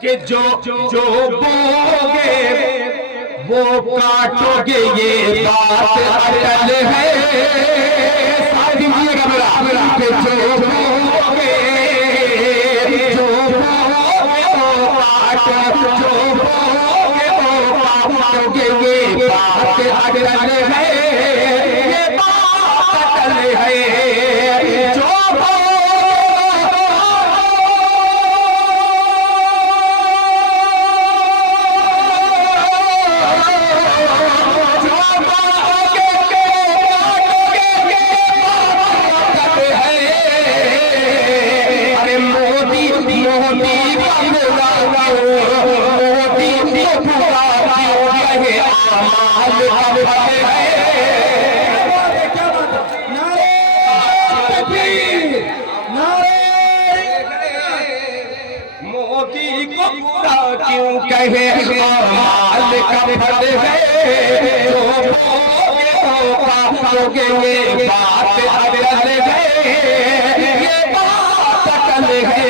कि जो बोगे वो काटोगे, ये बात अटल है। साथी मानिएगा मेरा कि जो बोगे वो काटोगे, जो बोगे वो काटोगे, ये बात अटल है, ये बात अटल है। जो मोदी को बुरा क्यों कहे, माल का फल है। जो बोगे वो पाओगे, ये बात अटल है, ये बात अटल है।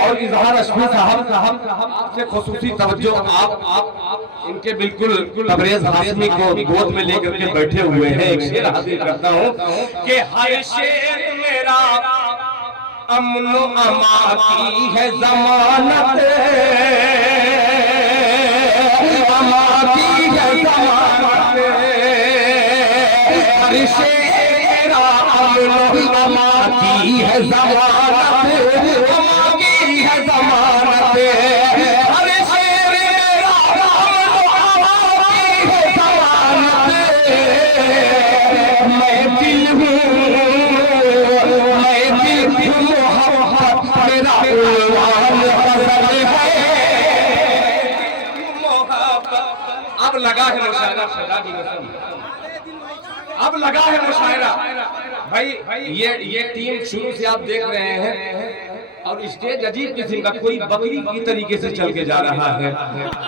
और इजहार अशफी साहब आपसे खुसूसी तवज्जो, आप इनके बिल्कुल तबरेज हाशमी को गोद में लेकर के बैठे हुए हैं। एक शेर हासिल करता हूँ कि हर शेर मेरा अमन अमा की है जमानत, अमा की है जमानत। हर शेर मेरा अमन अमा की है जमानत, अमा की है जमानत। हर शेर मेरा अमन अमा की है जमानत। मैं दिल हूँ, मैं दिल हूँ, मेरा उल्लान फजल है। अब लगा है मुशायरा, अब लगा है मुशायरा। भाई ये टीम शुरू से आप देख रहे हैं और स्टेज अजीब किस्म का, कोई बकरी की तरीके से चल के जा रहा है,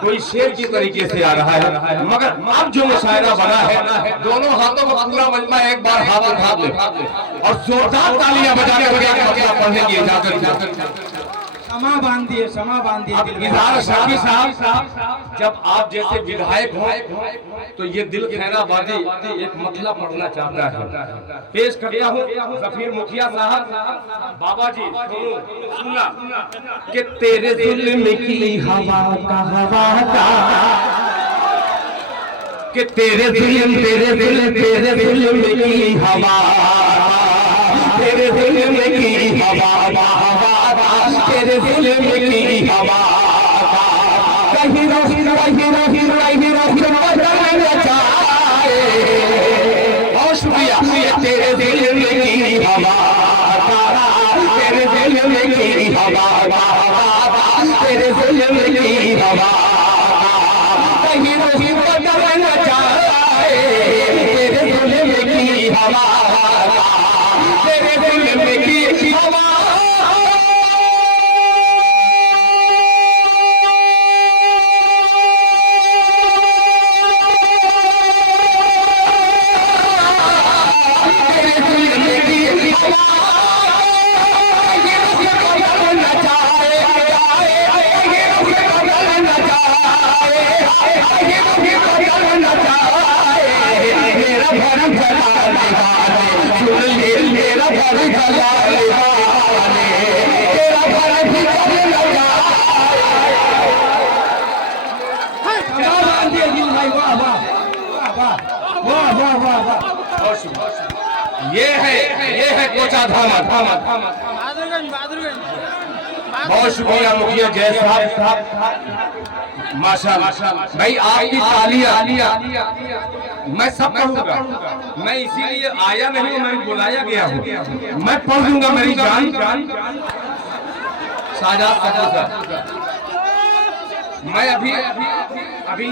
कोई शेर की तरीके से आ रहा है। मगर अब जो मुशायरा बना है, दोनों हाथों में पूरा मजमा एक बार हाथ उठा दे और जोरदार तालियां बजाने लगे पढ़ने की इजाजत। क्षमा बांधिए, क्षमा बांधिए। इजहार शाफी साहब, जब आप जैसे विधायक हो तो ये दिल खैराबादी एक मतला पढ़ना चाहता है। पेश करता हूँ जफीर मुखिया साहब। बाबा जी सुना कि तेरे जुल्म की हवा का हवा का, कि तेरे जुल्म की हवा, तेरे जुल्म की हवा, तेरे जुल्म की हवा कहीं रही बहुत शुक्रिया। तेरे जुल्म की हवा, तेरे जुल्म की हवा, तेरे जुल्म की हवा कहीं रही बदलना चाहे। तेरे जुल्म की हवा, तेरे जुल्म की हवा ये है कोचा धामा। बहुत शुक्रिया मुखिया जय साहब, माशाअल्लाह। भाई आपकी तालियां मैं सब पढ़ूंगा, मैं इसीलिए आया नहीं, मैं बुलाया गया हूँ। मैं पढ़ दूंगा मेरी जान साजाद साहब। मैं अभी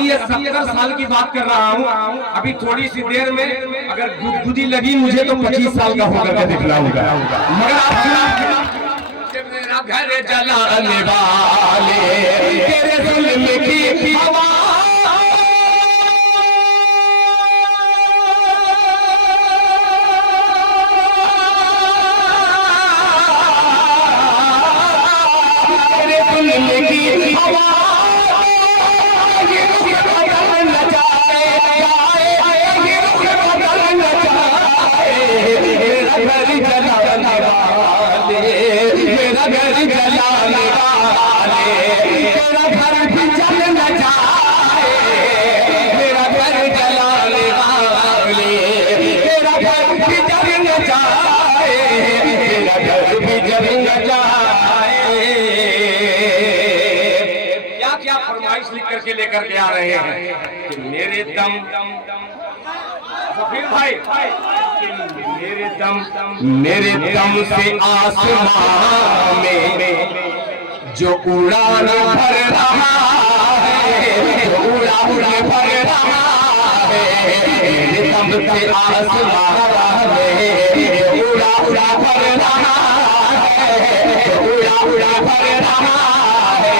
ये 70 साल की बात कर रहा हूँ। अभी थोड़ी सी देर में अगर गुदगुदी लगी मुझे तो 25 साल का होकर के दिखलाऊंगा। मगर आप मेरा घर जलाने वाले तेरे जुल्म की हवा करके लेकर के आ रहे हैं कि मेरे दम फिर भाई मेरे दम से आसमां में जो उड़ान भर रहा है, जो उड़ान भर रहा है, मेरे दम से आसमां में उड़ा उड़ा भर रहा है, उड़ा उड़ा भर रहा है,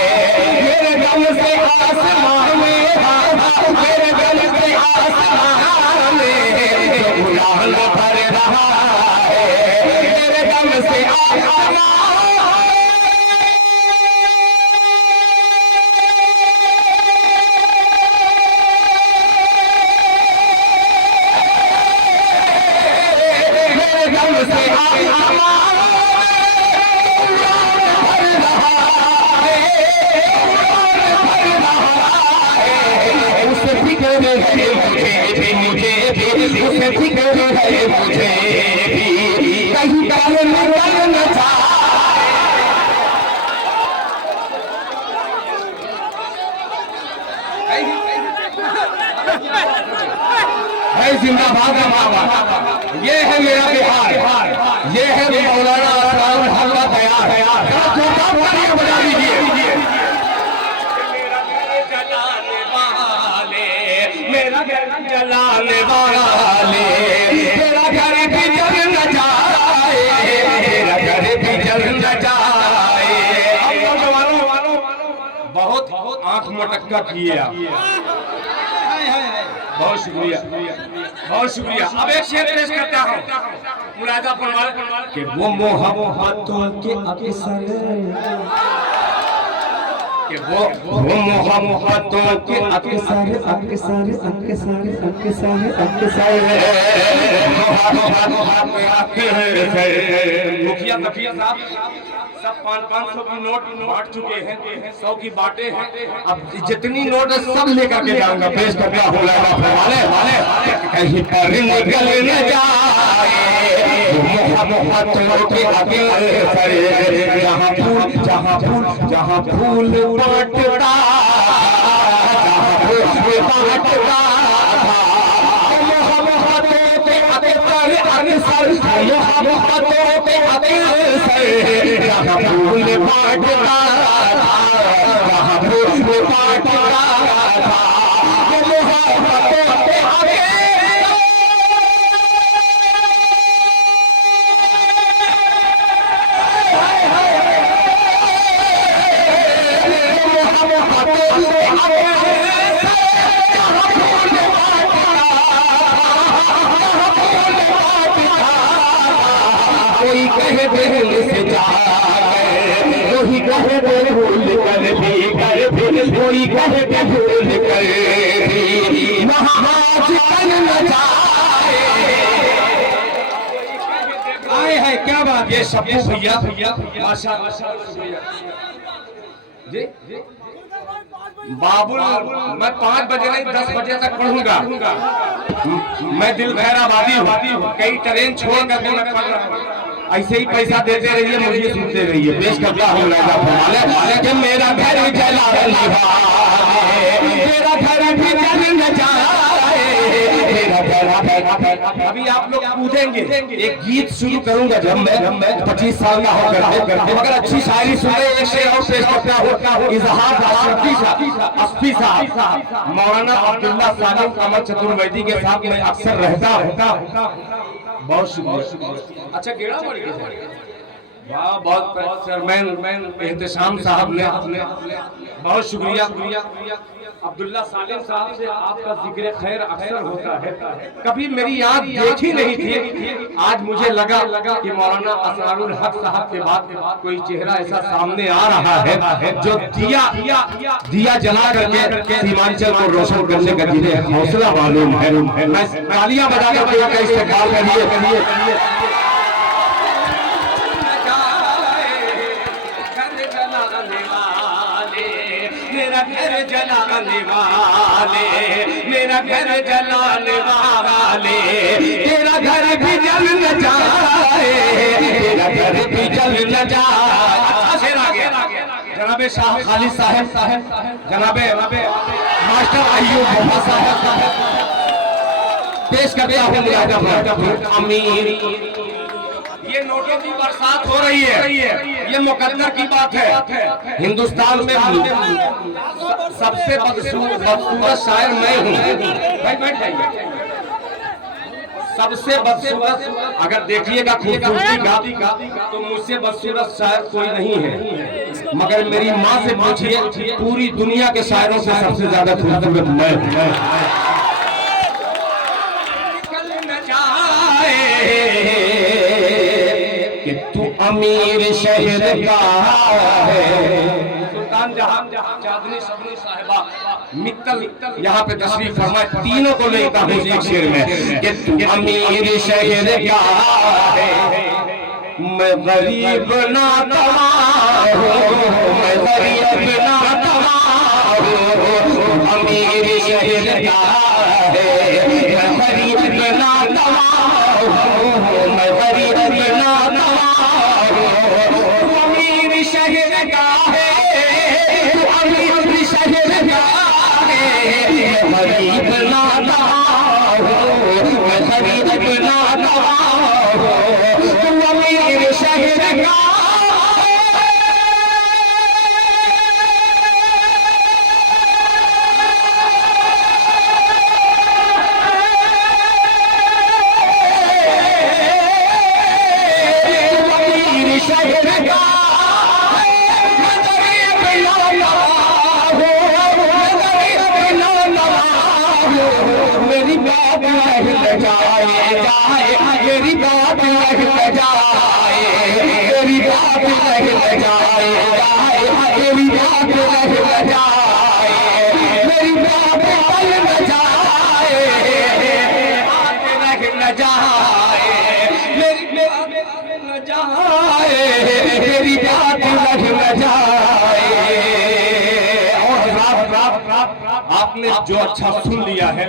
मेरे दम से आसमां में, मेरे दम से आसमां में जो उड़ान भर रहा है, मेरे दम से आसमां जिंदाबाद जिंदाबाद। ये है मेरा बिहार, ये है मौलाना असरारुल हक का तैयार। बजा दीजिए। मेरा घर जलाने वाले, मेरा घर भी जल न जाए, मेरा घर भी जल न जाए। बहुत आंख मटक्का किए आप, बहुत शुक्रिया, बहुत शुक्रिया। अब एक शेर पेश करता हूँ मुलाजा फरमाए कि वो मोहब्बतों के अक्सर, कि वो मोहब्बतों के अक्सर मुखिया तफिया साहब सब 500 की नोट बांट चुके हैं, 100 की बांटे हैं। अब जितनी नोट सब लेकर के जाऊंगा, पेश करता हूँ कहीं पर निकल न जाए मोहब्बतों के अक्सर, जहाँ फूल जहाँ फूल जहाँ फूल बांटता, जहाँ फूल बांटता मोहब्बतों के अक्सर, मोहब्बतों के अक्सर, जहाँ फूल बांटता, जहाँ फूल बांटता मोहब्बतों के कोई कहे दिल से जाकर, कोई कहे दिल भूल कर भी कर, कोई कहे दिल भूल कर भी महाज बन न जाए। आए है क्या बात। ये शब्बू भैया माशाअल्लाह जी बाबुल, मैं 5 बजे नहीं 10 बजे तक पढ़ूंगा। मैं दिल खैराबादी हूँ, कई ट्रेन छोड़ करके मैं पढ़ रहा हूँ। ऐसे ही पैसा देते रहिए, मुझे सुनते रहिए। पेश करता हूँ कि मेरा घर जला मेरा घर भी जल न जाए, मेरा घर। अभी आप लोग पूछेंगे, एक गीत शुरू करूंगा जब मैं 25 साल का होकर, मगर अच्छी शायरी सुने। एक शेर और पेश करता हूँ, इजहार अस्फी साहब मौलाना अब्दुल्ला सालिम कामत चतुर्वेदी के साथ मैं अक्सर रहता हूँ। बहुत शुक्रिया। अच्छा गेड़ा पड़ गया, वाह बहुत चेयरमैन एहतशाम साहब ने बहुत शुक्रिया। अब्दुल्ला सालिम साहब से आपका जिक्र खैर अक्सर होता है, कभी मेरी याद देखी नहीं थी। आज मुझे लगा कि मौलाना असरारुल हक साहब के बाद कोई चेहरा ऐसा सामने आ रहा है जो दिया जला करके सीमांचल को रोशन करने का जिन्हें हौसला मालूम है। मैं तालियां बजाकर उनका इस्तेमाल करिए। मेरा घर जलाने वाले, मेरा घर जलाने वाले, तेरा घर भी जल न जाए, तेरा घर भी जल न जाए। जनाब शाह खालिद साहब, जनाबे मास्टर अय्यूब मोहम्मद साहब पेश करता हूँ अमीर। ये नोटों की बरसात हो रही है, ये मुकद्दर की बात है। हिंदुस्तान में सबसे बदसूरत शायर मैं हूँ। भाई बैठ जाइए। सबसे बदसूरत अगर देखिएगा खूबसूरती का तो मुझसे बदसूरत शायर कोई नहीं है, मगर मेरी माँ से पूछिए पूरी दुनिया के शायरों से सबसे ज्यादा खूबसूरत मैं हूँ। कि तू अमीर शहर का है। सुल्तान जहां चांदनी सबनी साहिबा मित्तल यहाँ पे तशरीफ फरमाए, तीनों को लेता हूँ एक शेर में कि तू अमीर शहर का है, मैं गरीब ना तबाह हूँ, मैं गरीब ना तबाह हूँ। अमीर शहर का है, मैं गरीब ना तबाह हूँ, मैं गरीब ना तबाह हूँ। अमीर शहर का है, अमीर शहर का है, मैं गरीब ना तबाह हूँ, मैं गरीब ना तबाह हूँ। अमीर शहर का मेरी बात रह जाए, मेरी बात रह जाए, मेरी बात रह जाए, मेरी बात रह जाए, मेरी बात रह जाए, रह जाए, मेरी बात रह जाए, मेरी बात रह जाए। आपने जो अच्छा सुन लिया है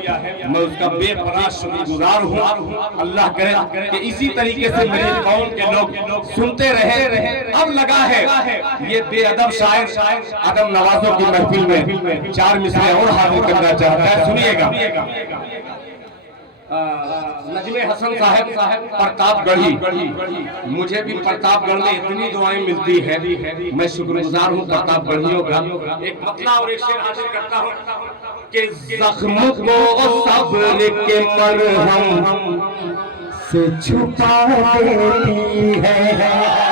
मैं उसका बेपनाह शुक्रगुजार हूँ। अल्लाह करे कि इसी तरीके से मेरे कौम के लोग सुनते रहे। अब लगा है ये बेअदब शायर अदम नवाजों की महफिल में चार मिसरे और हाजिर करना चाहता है। सुनिएगा। नजमे हसन साहब प्रतापगढ़ी, मुझे भी प्रतापगढ़ में इतनी दुआएं मिलती है, मैं शुक्रगुजार हूँ प्रतापगढ़ियों का। एक मतला और एक शेर हाजिर करता हूँ कि जख्म को सब्र के मरहम से छुपा देती है।